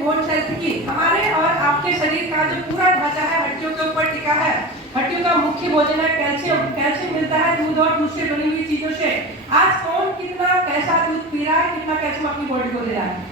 Bone health की। हमारे और आपके शरीर का जो पूरा ढांचा है हड्डियों के ऊपर टिका है। हड्डियों का मुख्य भोजन है कैल्शियम। कैल्शियम मिलता है दूध और दूध से बनी हुई चीजों से। आज कौन कितना कैसा दूध पी रहा है, कितना कैल्शियम अपनी बॉडी को दे रहा है,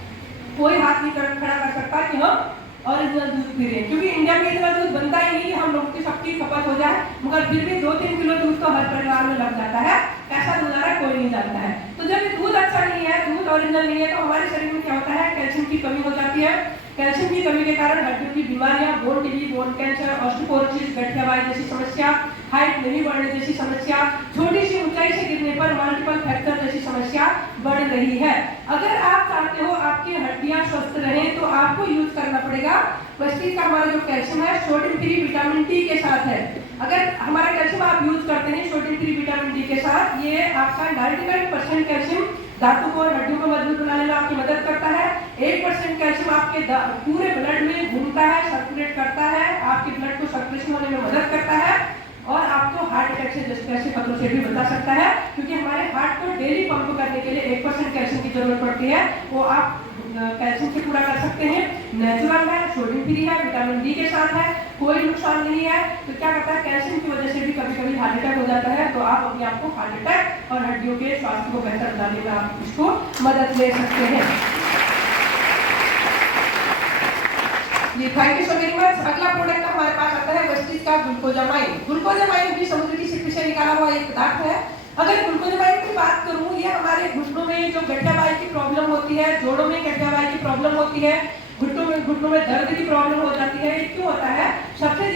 कोई हाथ नहीं खड़ा कर सकता कि हम ओरिजिनल दूध पी रहे हैं, क्योंकि इंडिया में इतना दूध बनता ही नहीं कि हम लोगों की सबकी खपत हो जाए, मगर फिर भी 2-3 किलो दूध तो हर परिवार में लग जाता है। कैसा दूध आ रहा है कोई नहीं जानता है। तो जब ये दूध अच्छा नहीं है, दूध ओरिजिनल नहीं है, तो हमारे शरीर में क्या होता है, कैल्शियम की कमी हो जाती है। कैल्शियम की कमी के कारण हड्डियों की बीमारियां, bone TB, bone cancer, osteoporosis, गठियावाई जैसी समस्या, हाइट नहीं बढ़ने जैसी समस्या, छोटी सी ऊंचाई से गिरने पर मल्टीपल फ्रैक्चर जैसी समस्या बढ़ रही है। अगर आप चाहते हो आपकी हड्डियां स्वस्थ रहें तो आपको यूज करना पड़ेगा वेस्टीज का हमारा जो कैल्शियम है सोडियम फ्री विटामिन डी के साथ है। अगर हमारा कैल्शियम आप यूज करते हैं सोडियम फ्री विटामिन डी के साथ, ये आपका 99% कैल्शियम धातु को और हड्डियों को मजबूत बनाने में आपकी मदद करता है। 1% कैल्शियम आपके पूरे ब्लड में घूमता है, सर्कुलेट करता है, आपके ब्लड को सर्कुलेशन होने में मदद करता है और आपको हार्ट अटैक से जैसे खतरों से भी बचा सकता है, क्योंकि हमारे हार्ट को डेली पंप करने के लिए 1% कैल्शियम की जरूरत पड़ती है। वो आप कैल्शियम से पूरा कर सकते हैं। नेचुरल है, सोडियम फ्री है, विटामिन डी के साथ है, कोई नुकसान नहीं है। तो क्या करता है, कैल्शियम की वजह से भी कभी कभी हार्ट अटैक हो जाता है, तो आप अपने आप को हार्ट अटैक और हड्डियों के स्वास्थ्य को बेहतर बनाने में आप इसको मदद ले सकते हैं। जी thank you so very much. अगला प्रोडक्ट हमारे पास आता है वेस्टीज का ग्लूकोजामाइन। ग्लूकोजामाइन भी समुद्र की सीप से निकाला हुआ एक पदार्थ है। अगर ग्लूकोजामाइन की बात करूं, ये हमारे घुटनों में जो गठियावाई की प्रॉब्लम होती है, जोड़ों में गठियावाई की प्रॉब्लम होती है, घुटनों में दर्द की प्रॉब्लम हो जाती है, क्यों होता है? सबसे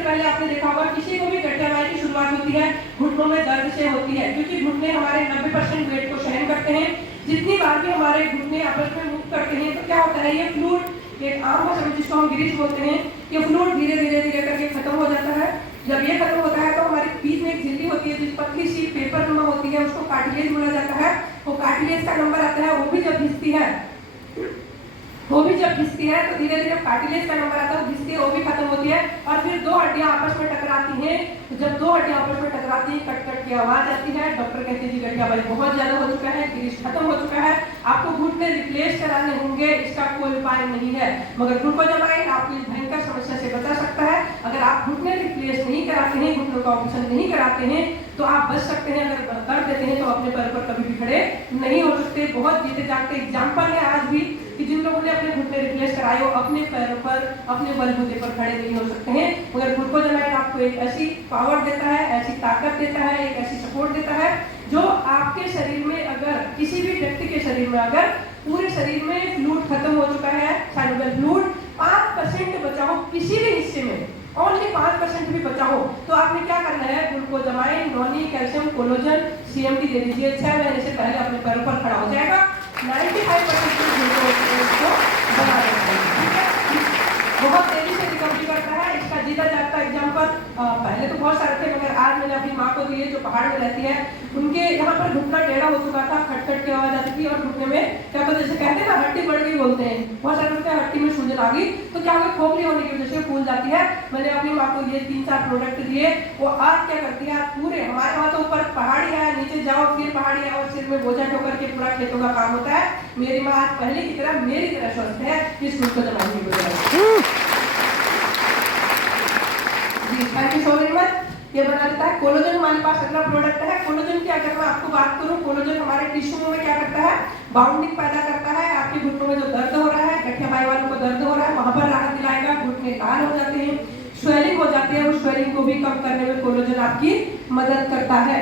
पहले आपने देखा होगा किसी को भी गठियावाई की शुरुआत होती है घुटनों में दर्द से होती है, क्योंकि घुटने हमारे 90% वेट को सहन करते हैं। जितनी बार भी हमारे घुटने आपस में मूव करते हैं तो क्या होता है, ये फ्लूइड, एक आम भाषा में जिसको हम ग्रीस बोलते हैं, ये फ्लूइड धीरे धीरे करके खत्म हो जाता है। जब ये खत्म होता है तो हमारे बीच में एक झिल्ली होती है, जिस पतली सी पेपर नुमा होती है, उसको कार्टिलेज बोला जाता है। वो कार्टिलेज का नंबर आता है, वो भी जब घिसती है तो धीरे धीरे कार्टिलेज का नंबर आता है, घिसती है, वो भी खत्म होती है। और फिर दो हड्डियां आपस में टकराती हैं। तो जब दो हड्डियां आपस में टकराती हैं, कट कट की आवाज आती है। डॉक्टर कहते हैं जी गठियावाई बहुत ज्यादा हो चुका है, ग्रीस खत्म हो चुका है, आपको घुटने रिप्लेस कराने होंगे, इसका कोई उपाय नहीं है। मगर ग्लूकोजामाइन आपको इस भयंकर समस्या से बचा सकता है। अगर आप घुटने रिप्लेस नहीं कराते हैं, घुटनों का ऑपरेशन नहीं कराते हैं, तो आप बच सकते हैं। अगर कर देते हैं तो अपने पैर पर कभी भी खड़े नहीं हो सकते। बहुत जीते जागते एग्जाम्पल है आज भी कि जिन लोगों ने अपने घुटने रिप्लेस कराए हो अपने पैरों पर, अपने बलबूते पर खड़े नहीं हो सकते हैं। मगर ग्लूकोजामाइन आपको एक ऐसी पावर देता है, ऐसी ताकत देता है, एक ऐसी सपोर्ट देता है जो आपके शरीर में, अगर किसी भी व्यक्ति के शरीर में अगर पूरे शरीर में फ्लूइड खत्म हो चुका है, साइनोवियल फ्लूइड 5% बचा हो किसी भी हिस्से में, ओनली 5% भी बचा हो, तो आपने क्या करना है, glucosamine, noni, calcium, collagen, CMD दे दीजिए। 6 महीने से पहले अपने पैरों पर खड़ा हो जाएगा। 95% ग्लूकोज को बना देता है, ठीक है। बहुत तेजी से रिकवरी करता है। इसका जीता जागता एग्जाम्पल पहले तो बहुत सारे थे, मगर आज मैंने अपनी माँ को दिए जो पहाड़ में रहती है। उनके यहाँ पर घुटना टेढ़ा हो चुका था, खट खट की आवाज आती थी और घुटने में क्या कहते, जैसे कहते हैं ना हड्डी बढ़ गई बोलते हैं, बहुत सारे लोग हड्डी में सूजन आ गई, तो क्या होगा, खोखली होने की वजह से फूल जाती है। मैंने अपनी माँ को ये 3-4 प्रोडक्ट दिए। वो आज क्या करती है, पूरे हमारे वहाँ तो ऊपर पहाड़ी है, नीचे जाओ फिर पहाड़ी है और सिर में बोझा ढोकर के पूरा खेतों का काम होता है। मेरी माँ आज पहले की तरह मेरी तरह स्वस्थ है, इस ग्लूकोजामाइन की वजह। Thank you so very much. ये बना देता है कोलोजन। हमारे पास अगला प्रोडक्ट है कोलोजन की। अगर मैं आपको बात करूं, कोलोजन हमारे टिश्यू में क्या करता है, बाउंडिंग पैदा करता है। आपके घुटनों में जो दर्द हो रहा है, गठियावाई वालों को दर्द हो रहा है, वहां पर राहत दिलाएगा। घुटने लाल हो जाते हैं, स्वेलिंग हो जाती है, उस स्वेलिंग को भी कम करने में कोलोजन आपकी मदद करता है।